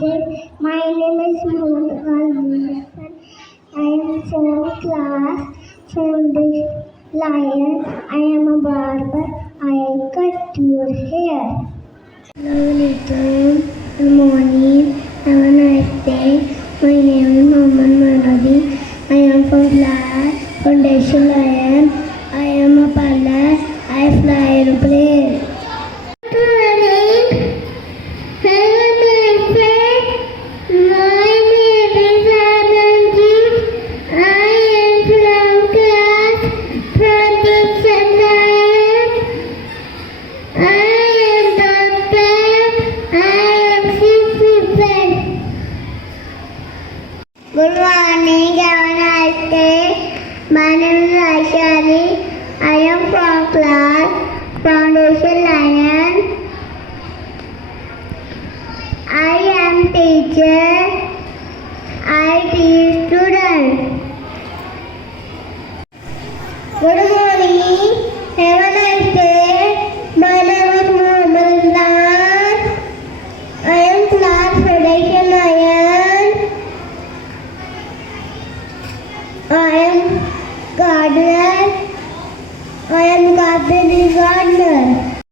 day. My name is Mohammed Ghazi. I am 7th class from the Lion. I am a barber. I cut your hair. Assalamualaikum. Good morning. Have a nice day. My name is Mohammed Malodi. I am from class Foundation Lion. I am a pilot. I fly airplane. Good morning, have a nice day. My name is Aishali. I am from class Foundation Lion. I am teacher. I teach students. Good morning, have a nice day. My name is Mohammed Lan. I am class Foundation Lion. I am gardener. I am gardener.